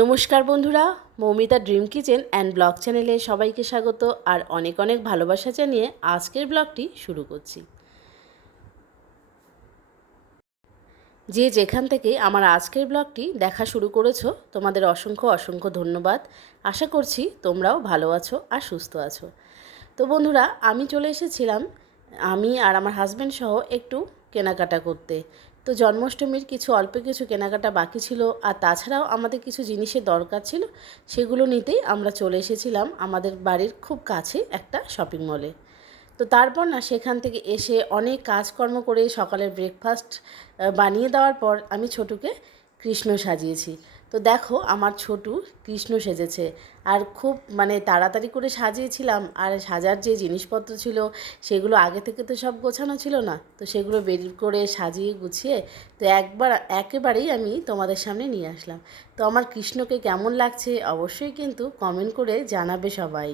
নমস্কার বন্ধুরা, Moumita dream kitchen and blog চ্যানেলে সবাইকে স্বাগত আর অনেক অনেক ভালোবাসা জানিয়ে আজকের ব্লগটি শুরু করছি। যে যেখান থেকে আমার আজকের ব্লগটি দেখা শুরু করেছো তোমাদের অসংখ্য অসংখ্য ধন্যবাদ। আশা করছি তোমরাও ভালো আছো আর সুস্থ আছো। তো বন্ধুরা, আমি চলে এসেছিলাম আমি আর আমার হাজব্যান্ড সহ একটু কেনাকাটা করতে। তো জন্মাষ্টমীর অল্প কিছু কেনাকাটা বাকি ছিল, আর তাছাড়াও আমাদের কিছু জিনিসের দরকার ছিল, সেগুলো নিতেই আমরা চলে এসেছিলাম আমাদের বাড়ির খুব কাছে একটা শপিং মলে। তো তারপর না সেখান থেকে এসে অনেক কাজকর্ম করে সকালের ব্রেকফাস্ট বানিয়ে দেওয়ার পর আমি ছোটুকে কৃষ্ণ সাজিয়েছি। তো দেখো আমার ছোটু কৃষ্ণ সেজেছে, আর খুব তাড়াতাড়ি করে সাজিয়েছিলাম। আর সাজার যে জিনিসপত্র ছিল সেগুলো আগে থেকে তো সব গোছানো ছিল না, তো সেগুলো বের করে সাজিয়ে গুছিয়ে তো একেবারেই আমি তোমাদের সামনে নিয়ে আসলাম। তো আমার কৃষ্ণকে কেমন লাগছে অবশ্যই কিন্তু কমেন্ট করে জানাবে সবাই।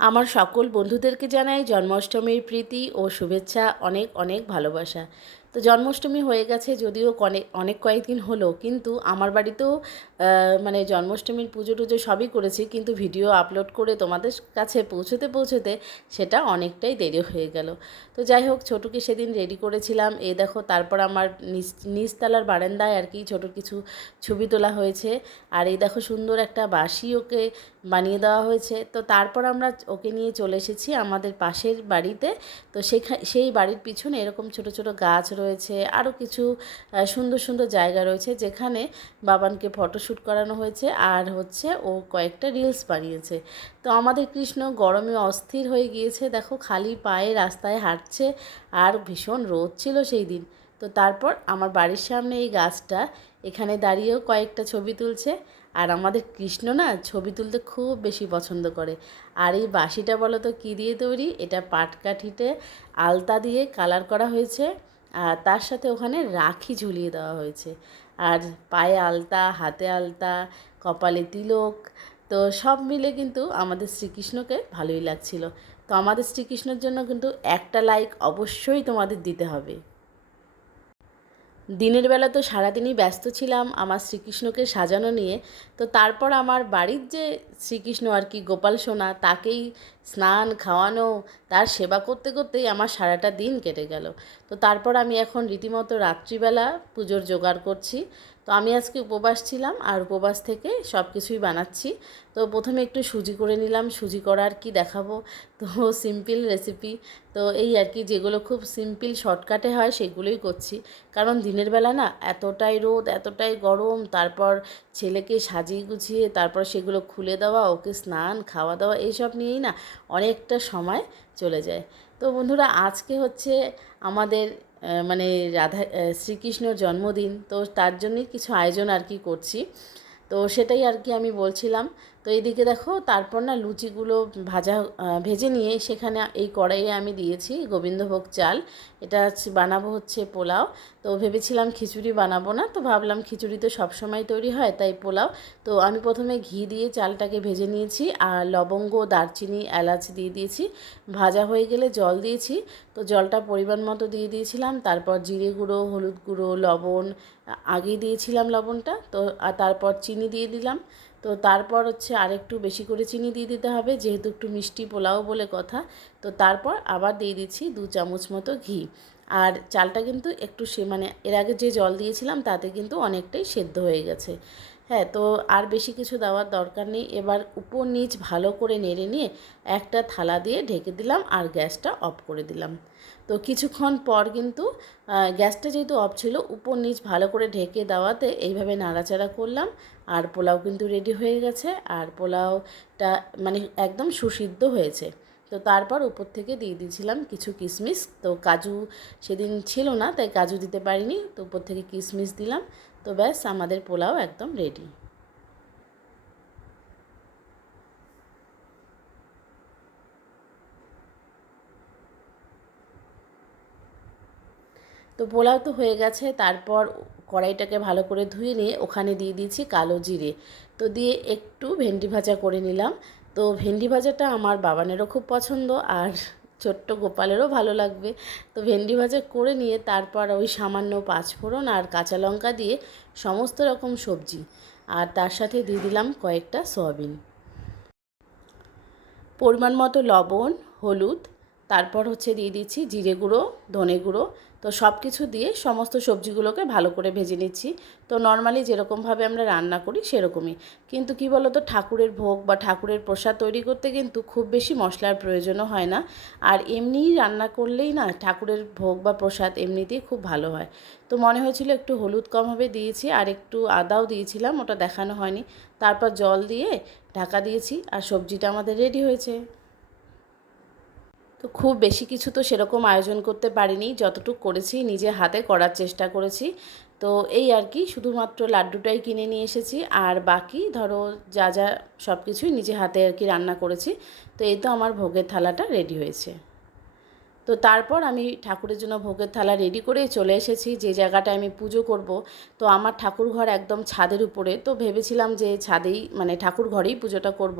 আমার সকল বন্ধুদেরকে জানাই জন্মাষ্টমীর প্রীতি ও শুভেচ্ছা, অনেক অনেক ভালোবাসা। তো জন্মাষ্টমী হয়ে গেছে যদিও অনেক কয়েকদিন হলো, কিন্তু আমার বাড়িতেও জন্মাষ্টমীর পুজো টুজো সবই করেছি, কিন্তু ভিডিও আপলোড করে তোমাদের কাছে পৌঁছতে পৌঁছতে সেটা অনেকটাই দেরি হয়ে গেল। তো যাই হোক, ছোটুকে সেদিন রেডি করেছিলাম। এই দেখো, তারপর আমার নিচতলার বারান্দায় আর কি ছোটো কিছু ছবি তোলা হয়েছে। আর এই দেখো সুন্দর একটা বাঁশি ওকে বানিয়ে দেওয়া হয়েছে। তো তারপর আমরা ওকে নিয়ে চলে এসেছি আমাদের পাশের বাড়িতে। তো সেই বাড়ির পিছনে এরকম ছোট ছোট গাছ রয়েছে, আরও কিছু সুন্দর সুন্দর জায়গা রয়েছে যেখানে বাবানকে ফটোশ্যুট করানো হয়েছে, আর হচ্ছে ও কয়েকটা রিলস বানিয়েছে। তো আমাদের কৃষ্ণ গরমে অস্থির হয়ে গিয়েছে, দেখো খালি পায়ে রাস্তায় হাঁটছে, আর ভীষণ রোদ ছিল সেই দিন। তো তারপর আমার বাড়ির সামনে এই গাছটা, এখানে দাঁড়িয়েও কয়েকটা ছবি তুলছে। আর আমাদের কৃষ্ণ না ছবি তুলতে খুব বেশি পছন্দ করে। আর এই বাঁশিটা বলো তো কী দিয়ে তৈরি? এটা পাটকাঠিতে আলতা দিয়ে কালার করা হয়েছে, আর তার সাথে ওখানে রাখি ঝুলিয়ে দেওয়া হয়েছে। আর পায়ে আলতা, হাতে আলতা, কপালে তিলক, তো সব মিলে কিন্তু আমাদের শ্রীকৃষ্ণকে ভালোই লাগছিল। তো আমাদের শ্রীকৃষ্ণের জন্য কিন্তু একটা লাইক অবশ্যই তোমাদের দিতে হবে। দিনের বেলা তো সারাদিনই ব্যস্ত ছিলাম আমার শ্রীকৃষ্ণকে সাজানো নিয়ে। তো তারপর আমার বাড়ির যে শ্রীকৃষ্ণ আর কি, গোপাল সোনা, তাকেই স্নান খাওয়ানো, তার সেবা করতে করতেই আমার সারাটা দিন কেটে গেল। তো তারপর আমি এখন রীতিমতো রাত্রিবেলা পুজোর জোগাড় করছি। তো আমি আজকে উপবাস ছিলাম, আর উপবাস থেকে সব কিছুই বানাচ্ছি। তো প্রথমে একটু সুজি করে নিলাম। সুজি করার কি দেখাবো, তো সিম্পল রেসিপি। তো এই আর কি, যেগুলো খুব সিম্পল শর্টকাটে হয় সেগুলোই করছি। কারণ দিনের বেলা না এতটাই রোদ, এতটাই গরম, তারপর ছেলেকে সাজিয়ে গুছিয়ে তারপর সেগুলো খুলে দেওয়া, ওকে স্নান খাওয়া দাওয়া, এইসব নিয়েই না অনেকটা সময় চলে যায়। তো বন্ধুরা, আজকে হচ্ছে আমাদের মানে শ্রীকৃষ্ণর জন্মদিন। তো তার জন্যই কিছু আয়োজন আর কি করছি। তো সেটাই আর কি আমি বলছিলাম। তো এইদিকে দেখো, তারপর না লুচিগুলো ভেজে নিয়ে সেখানে এই কড়াইয়ে আমি দিয়েছি গোবিন্দভোগ চাল। এটা বানাবো হচ্ছে পোলাও। তো ভেবেছিলাম খিচুড়ি বানাবো না, তো ভাবলাম খিচুড়ি তো সবসময় তৈরি হয়, তাই পোলাও। তো আমি প্রথমে ঘি দিয়ে চালটাকে ভেজে নিয়েছি, আর লবঙ্গ, দারচিনি, এলাচ দিয়ে দিয়েছি। ভাজা হয়ে গেলে জল দিয়েছি। তো জলটা পরিমাণ মতো দিয়ে দিয়েছিলাম। তারপর জিরে গুঁড়ো, হলুদ গুঁড়ো, লবণ, আগেই দিয়েছিলাম লবণটা। তো আর তারপর চিনি দিয়ে দিলাম। তো তারপর হচ্ছে আরেকটু বেশি করে চিনি দিয়ে দিতে হবে, যেহেতু একটু মিষ্টি পোলাও বলে কথা। তো তারপর আবার দিয়ে দিচ্ছি 2 চামচ মতো ঘি। আর চালটা কিন্তু একটু এর আগে যে জল দিয়েছিলাম তাতে কিন্তু অনেকটাই সেদ্ধ হয়ে গেছে। হ্যাঁ, তো আর বেশি কিছু দেওয়ার দরকার নেই। এবার উপর নিচ ভালো করে নেড়ে নিয়ে একটা থালা দিয়ে ঢেকে দিলাম, আর গ্যাসটা অফ করে দিলাম। তো কিছুক্ষণ পর কিন্তু গ্যাসটা যেহেতু অফ ছিল, উপর নিচ ভালো করে ঢেকে দেওয়াতে এইভাবে নাড়াচাড়া করলাম, আর পোলাও কিন্তু রেডি হয়ে গেছে। আর পোলাওটা একদম সুসিদ্ধ হয়েছে। তো তারপর উপর থেকে দিয়ে দিয়েছিলাম কিছু কিশমিশ। তো কাজু সেদিন ছিল না, তাই কাজু দিতে পারিনি, তো উপর থেকে কিশমিশ দিলাম। তো ব্যাস, আমাদের পোলাও একদম রেডি। তো পোলাও তো হয়ে গেছে। তারপর কড়াইটাকে ভালো করে ধুয়ে নিয়ে ওখানে দিয়ে দিয়েছি কালো জিরে। তো দিয়ে একটু ভেন্ডি ভাজা করে নিলাম। তো ভেন্ডি ভাজাটা আমার বাবানেরও খুব পছন্দ, আর ছোট্ট গোপালেরও ভালো লাগবে। তো ভেন্ডি ভাজা করে নিয়ে তারপর ওই সামান্য পাঁচফোড়ন আর কাঁচা লঙ্কা দিয়ে সমস্ত রকম সবজি, আর তার সাথে দিয়ে দিলাম কয়েকটা সয়াবিন, পরিমাণ মতো লবণ, হলুদ, তারপর হচ্ছে দিয়ে দিচ্ছি জিরে গুঁড়ো, ধনে গুঁড়ো। তো সব কিছু দিয়ে সমস্ত সবজিগুলোকে ভালো করে ভেজে নিচ্ছি। তো নর্মালি যেরকমভাবে আমরা রান্না করি সেরকমই, কিন্তু কি বলো তো, ঠাকুরের ভোগ বা ঠাকুরের প্রসাদ তৈরি করতে কিন্তু খুব বেশি মশলার প্রয়োজনও হয় না। আর এমনিই রান্না করলেই না ঠাকুরের ভোগ বা প্রসাদ এমনিতেই খুব ভালো হয়। তো মনে হয়েছিল একটু হলুদ কমভাবে দিয়েছি, আর একটু আদাও দিয়েছিলাম, ওটা দেখানো হয়নি। তারপর জল দিয়ে ঢাকা দিয়েছি, আর সবজিটা আমাদের রেডি হয়েছে। তো খুব বেশি কিছু তো সেরকম আয়োজন করতে পারিনি, যতটুকু করেছি নিজে হাতে করার চেষ্টা করেছি। তো এই আর কি, শুধুমাত্র লাড্ডুটাই কিনে নিয়ে এসেছি, আর বাকি ধরো যা যা সব কিছুই নিজে হাতে আর কি রান্না করেছি। তো এই তো আমার ভোগের থালাটা রেডি হয়েছে। তো তারপর আমি ঠাকুরের জন্য ভোগের থালা রেডি করে চলে এসেছি যে জায়গাটায় আমি পুজো করব। তো আমার ঠাকুর ঘর একদম ছাদের উপরে, তো ভেবেছিলাম যে ছাদেই মানে ঠাকুর ঘরেই পুজোটা করব,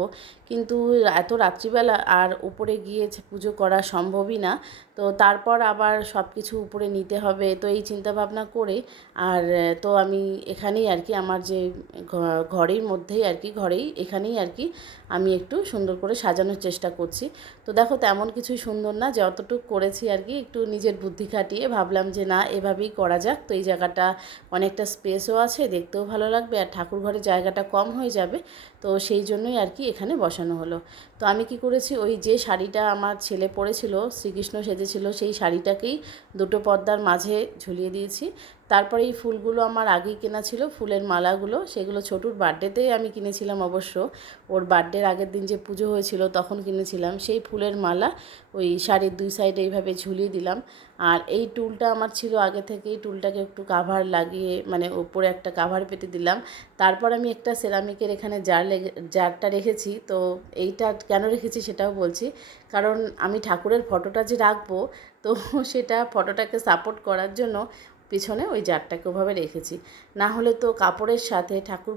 কিন্তু এত রাত্রিবেলা আর উপরে গিয়ে পুজো করা সম্ভবই না। তো তারপর আবার সব কিছু উপরে নিতে হবে, তো এই চিন্তা ভাবনা করে আর তো আমি এখানেই আর কি আমার যে ঘরের মধ্যেই আর কি ঘরেই এখানেই আর কি আমি একটু সুন্দর করে সাজানোর চেষ্টা করছি। তো দেখো তেমন কিছুই সুন্দর না, যতটুকু করেছি আর কি একটু নিজের বুদ্ধি খাটিয়ে ভাবলাম যে না এভাবেই করা যাক। তো এই জায়গাটা অনেকটা স্পেসও আছে, দেখতেও ভালো লাগবে, আর ঠাকুর ঘরের জায়গাটা কম হয়ে যাবে। তো সেই জন্যই আর কি এখানে বসানো হলো। তো আমি কি করেছি, ওই যে শাড়িটা আমার ছেলে পরেছিল, শ্রীকৃষ্ণ সেজেছিল, সেই শাড়িটাকেই দুটো পর্দার মাঝে ঝুলিয়ে দিয়েছি। তারপরে এই ফুলগুলো আমার আগেই কেনা ছিল, ফুলের মালাগুলো, সেগুলো ছোটুর বার্থডেতেই আমি কিনেছিলাম অবশ্য। ওর বার্থডের আগের দিন যে পুজো হয়েছিল তখন কিনেছিলাম সেই ফুলের মালা, ওই শাড়ির দুই সাইডে এইভাবে ঝুলিয়ে দিলাম। আর এই টুলটা আমার ছিল আগে থেকেই, টুলটাকে একটু কাভার লাগিয়ে মানে ওপরে একটা কাভার পেতে দিলাম। তারপর আমি একটা সেরামিকের এখানে জারটা রেখেছি। তো এইটা কেন রেখেছি সেটাও বলছি, কারণ আমি ঠাকুরের ফটোটা যে রাখবো, তো সেটা ফটোটাকে সাপোর্ট করার জন্য পিছনে ওই জারটাকে ওভাবে রেখেছি। না হলে তো কাপড়ের সাথে ঠাকুর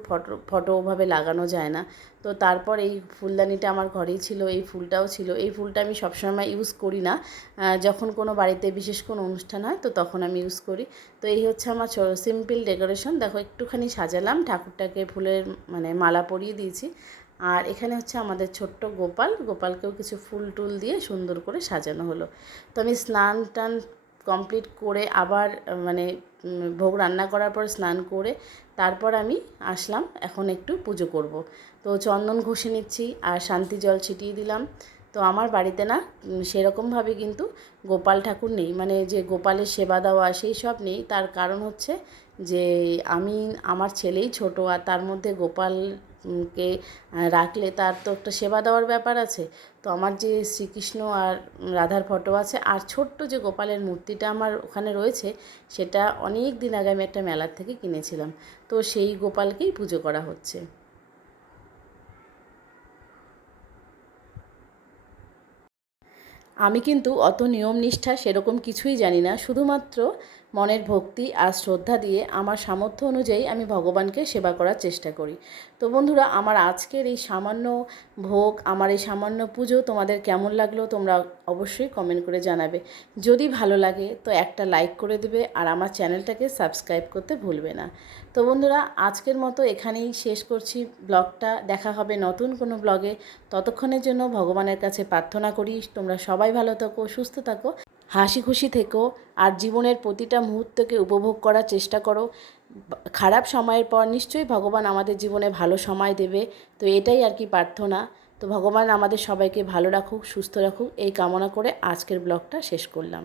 ফটো ওভাবে লাগানো যায় না। তো তারপর এই ফুলদানিটা আমার ঘরেই ছিল, এই ফুলটাও ছিল। এই ফুলটা আমি সবসময় ইউজ করি না, যখন কোনো বাড়িতে বিশেষ কোনো অনুষ্ঠান হয় তো তখন আমি ইউজ করি। তো এই হচ্ছে আমার সিম্পল ডেকোরেশন। দেখো একটুখানি সাজালাম, ঠাকুরটাকে ফুলের মানে মালা পরিয়ে দিয়েছি। আর এখানে হচ্ছে আমাদের ছোট্ট গোপালকেও কিছু ফুল টুল দিয়ে সুন্দর করে সাজানো হলো। তো আমি স্নান টান কমপ্লিট করে আবার মানে ভোগ রান্না করার পর স্নান করে তারপর আমি আসলাম এখন একটু পুজো করব। তো চন্দন ঘষে নিচ্ছি আর শান্তি জল ছিটিয়ে দিলাম। তো আমার বাড়িতে না সেরকমভাবে কিন্তু গোপাল ঠাকুর নেই, মানে যে গোপালের সেবা দেওয়া সেই সব নেই। তার কারণ হচ্ছে যে আমি আমার ছেলেই ছোট, আর তার মধ্যে গোপালকে রাখলে তার তো একটা সেবা দেওয়ার ব্যাপার আছে। তো আমার যে শ্রীকৃষ্ণ আর রাধার ফটো আছে, আর ছোট্ট যে গোপালের মূর্তিটা আমার ওখানে রয়েছে, সেটা অনেক দিন আগে আমি একটা মেলার থেকে কিনেছিলাম। তো সেই গোপালকেই পুজো করা হচ্ছে। আমি কিন্তু অত নিয়ম নিষ্ঠা সেরকম কিছুই জানি না, শুধুমাত্র মনের ভক্তি আর শ্রদ্ধা দিয়ে আমার সামর্থ্য অনুযায়ী আমি ভগবানকে সেবা করার চেষ্টা করি। তো বন্ধুরা, আমার আজকের এই সামান্য ভোগ, আমার এই সামান্য পুজো তোমাদের কেমন লাগলো তোমরা অবশ্যই কমেন্ট করে জানাবে। যদি ভালো লাগে তো একটা লাইক করে দেবে, আর আমার চ্যানেলটাকে সাবস্ক্রাইব করতে ভুলবে না। তো বন্ধুরা, আজকের মতো এখানেই শেষ করছি ব্লগটা। দেখা হবে নতুন কোনো ব্লগে। ততক্ষণের জন্য ভগবানের কাছে প্রার্থনা করি তোমরা সবাই ভালো থাকো, সুস্থ থাকো, হাসি খুশি থেকো, আর জীবনের প্রতিটা মুহূর্তকে উপভোগ করার চেষ্টা করো। খারাপ সময়ের পর নিশ্চয়ই ভগবান আমাদের জীবনে ভালো সময় দেবে। তো এটাই আর কি প্রার্থনা। তো ভগবান আমাদের সবাইকে ভালো রাখুক, সুস্থ রাখুক, এই কামনা করে আজকের ব্লগটা শেষ করলাম।